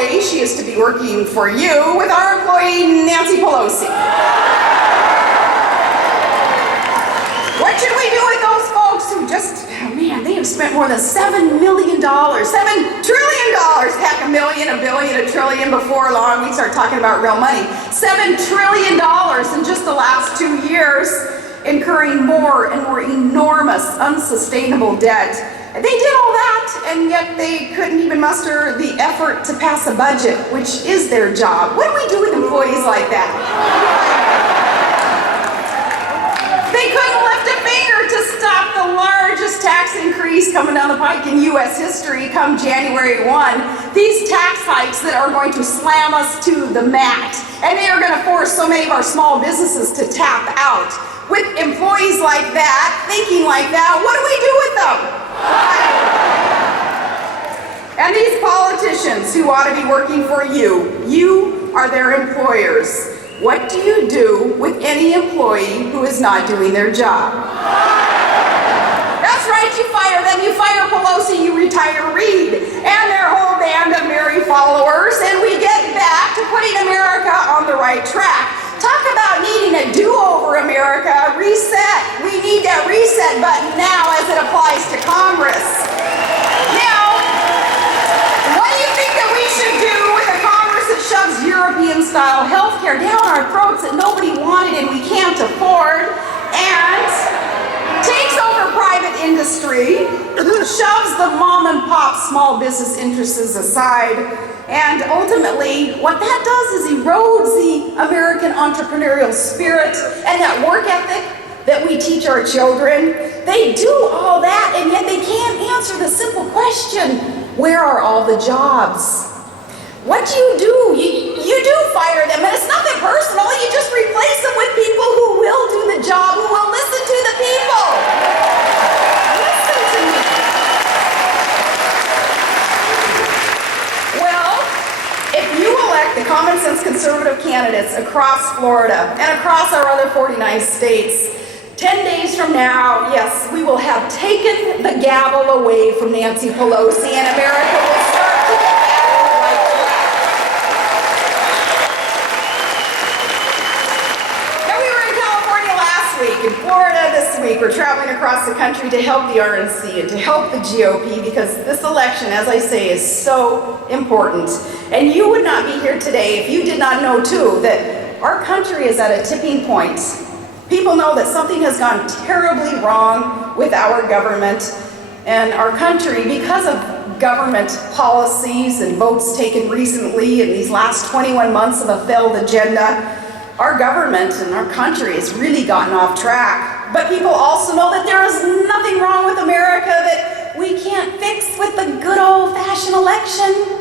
employee, she is to be working for you, with our employee, Nancy Pelosi. What should we do with those folks who just, oh man, they have spent more than $7 million, $7 trillion, heck, a million, a billion, a trillion, before long we start talking about real money. $7 trillion in just the last 2 years, incurring more and more enormous, unsustainable debt. They did all that, and yet they couldn't even muster the effort to pass a budget, which is their job. What do we do with employees like that? They couldn't lift a finger to stop the largest tax increase coming down the pike in U.S. history come January 1. These tax hikes that are going to slam us to the mat, and they are going to force so many of our small businesses to tap out. With employees like that, thinking like that, what do we do with them? And these politicians who ought to be working for you, you are their employers. What do you do with any employee who is not doing their job? That's right, you fire them. You fire Pelosi, you retire Reid and their whole band of merry followers, and we get back to putting America on the right track. Talk about needing a do-over, America, a reset. We need that reset button now as it applies to Congress. Now, what do you think that we should do with a Congress that shoves European-style health care down our throats that nobody wanted and we can't afford, and takes over private industry, shoves the mom-and-pop small business interests aside, and ultimately, what that does is erodes the American entrepreneurial spirit and that work ethic that we teach our children. They do all that, and yet they can't answer the simple question, where are all the jobs? What do? You do fire them, and it's nothing personal. You just replace them with people who will do the job, who will listen to the people. Listen to me. Well, if you elect the common sense conservative candidates across Florida and across our other 49 states, 10 days from now, yes, we will have taken the gavel away from Nancy Pelosi, and America will start to get back on the right track. Now, we were in California last week, in Florida this week. We're traveling across the country to help the RNC and to help the GOP, because this election, as I say, is so important. And you would not be here today if you did not know, too, that our country is at a tipping point. People know that something has gone terribly wrong with our government and our country because of government policies and votes taken recently in these last 21 months of a failed agenda. Our government and our country has really gotten off track. But people also know that there is nothing wrong with America that we can't fix with the good old-fashioned election.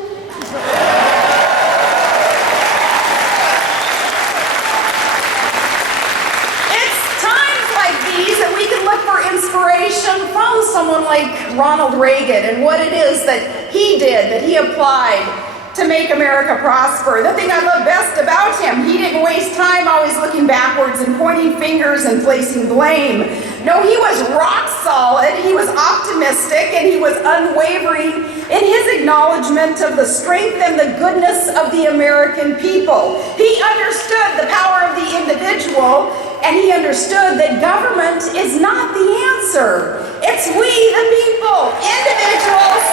That we can look for inspiration from someone like Ronald Reagan and what it is that he did, that he applied to make America prosper. The thing I love best about him, he didn't waste time always looking backwards and pointing fingers and placing blame. No, he was rock solid, he was optimistic, and he was unwavering in his acknowledgement of the strength and the goodness of the American people. He understood the power of the individual, and he understood that government is not the answer. It's we, the people, individuals,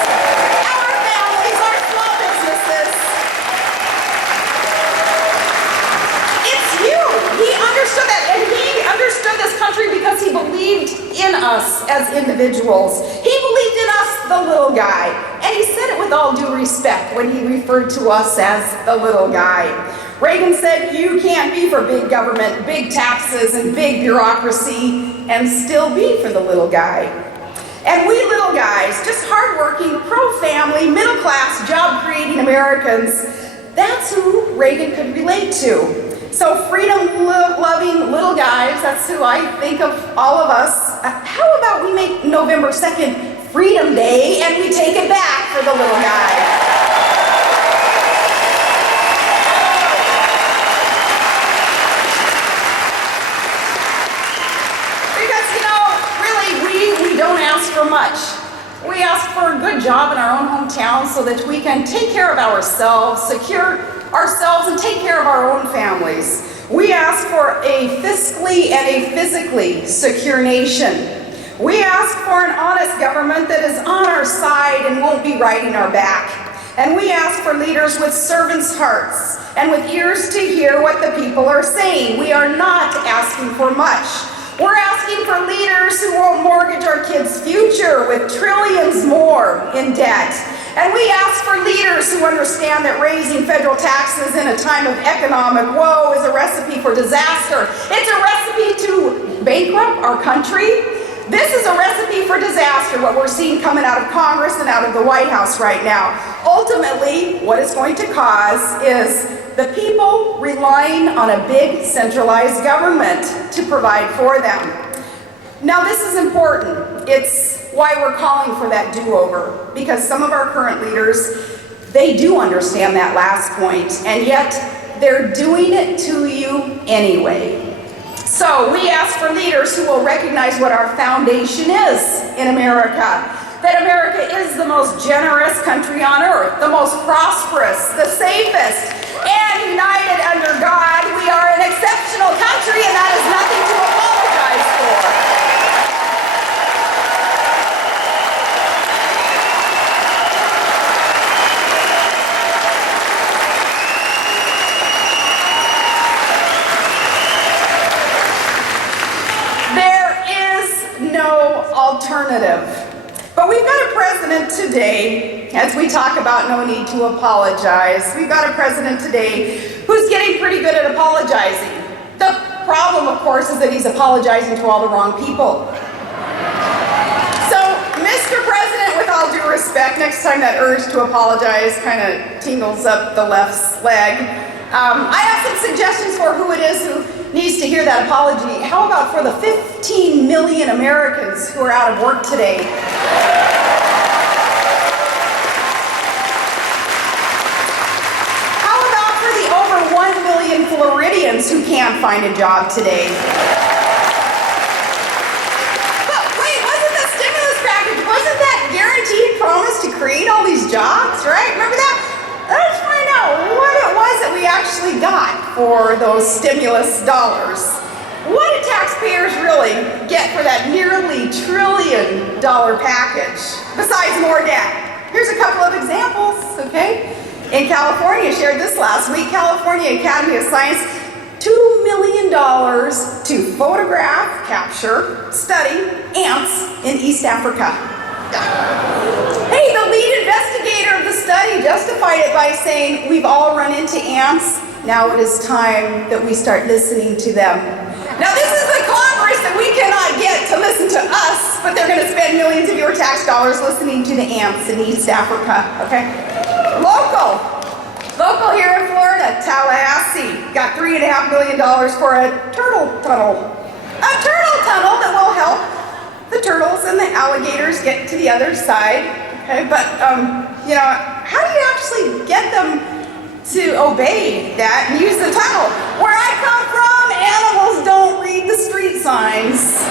our families, our small businesses. It's you. He understood that, and he understood this country because he believed in us as individuals. He believed in us, the little guy, and he said it with all due respect when he referred to us as the little guy. Reagan said you can't be for big government, big taxes, and big bureaucracy and still be for the little guy. And we little guys, just hardworking, pro-family, middle-class, job-creating Americans, that's who Reagan could relate to. So freedom-loving little guys, that's who I think of all of us. How about we make November 2nd Freedom Day and we take it back for the little guy? For much. We ask for a good job in our own home hometown so that we can take care of ourselves, secure ourselves, and take care of our own families. We ask for a fiscally and a physically secure nation. We ask for an honest government that is on our side and won't be riding our back. And we ask for leaders with servants' hearts and with ears to hear what the people are saying. We are not asking for much. We're asking for leaders who won't mortgage our kids' future with trillions more in debt. And we ask for leaders who understand that raising federal taxes in a time of economic woe is a recipe for disaster. It's a recipe to bankrupt our country. This is a recipe for disaster, what we're seeing coming out of Congress and out of the White House right now. Ultimately, what it's going to cause is the people relying on a big centralized government to provide for them. Now, this is important. It's why we're calling for that do-over, because some of our current leaders, they do understand that last point, and yet they're doing it to you anyway. So we ask for leaders who will recognize what our foundation is in America, that America is the most generous country on earth, the most prosperous, the safest, and united under God. We are an exceptional country, and that is nothing to apologize for. Alternative. But we've got a president today, as we talk about no need to apologize, we've got a president today who's getting pretty good at apologizing. The problem, of course, is that he's apologizing to all the wrong people. So, Mr. President, with all due respect, next time that urge to apologize kind of tingles up the left's leg, I have some suggestions for who it is who needs to hear that apology. How about for the 15 million Americans who are out of work today? How about for the over 1 million Floridians who can't find a job today? But wait, wasn't the stimulus package, wasn't that guaranteed promise to create all these jobs, right? Remember that? Let's find out what it was that we actually got for those stimulus dollars. What do taxpayers really get for that nearly $1 trillion package, besides more debt? Here's a couple of examples, okay? In California, shared this last week, California Academy of Science, $2 million to photograph, capture, study ants in East Africa. Hey, the lead investigator of the study justified it by saying, we've all run into ants. Now it is time that we start listening to them. Now this is the Congress that we cannot get to listen to us, but they're going to spend millions of your tax dollars listening to the ants in East Africa, okay? Local here in Florida, Tallahassee, got $3.5 million for a turtle tunnel. A turtle tunnel that will help the turtles and the alligators get to the other side, okay? But, how do you actually get them to obey that and use the tunnel? Where I come from, animals don't read the street signs.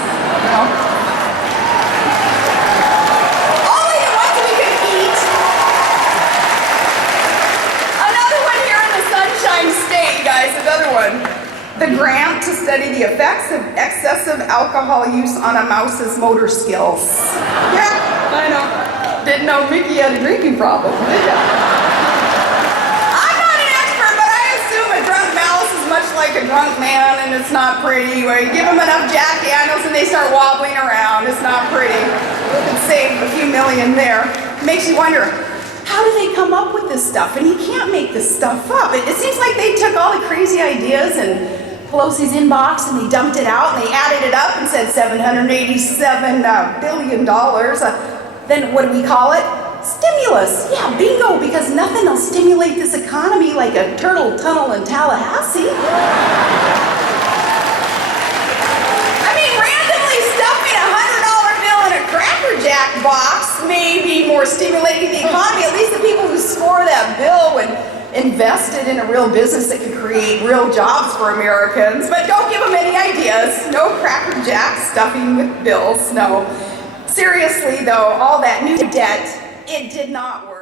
Only the ones we can eat. Another one here in the Sunshine State, guys, another one. The grant to study the effects of excessive alcohol use on a mouse's motor skills. Yeah, I know. Didn't know Mickey had a drinking problem, did ya? I'm not an expert, but I assume a drunk mouse is much like a drunk man, and it's not pretty. Where you give them enough Jack Daniels and they start wobbling around. It's not pretty. We could save a few million there. It makes you wonder, how do they come up with this stuff? And you can't make this stuff up. It seems like they took all the crazy ideas and Pelosi's inbox and they dumped it out and they added it up and said $787 billion. Then what do we call it? Stimulus. Yeah, bingo, because nothing will stimulate this economy like a turtle tunnel in Tallahassee. I mean, randomly stuffing a $100 bill in a Cracker Jack box may be more stimulating the economy. At least the people who score that bill would invest it in a real business that could create real jobs for Americans. But don't give them any ideas. No Cracker Jack stuffing with bills, no. Seriously though, all that new debt, it did not work.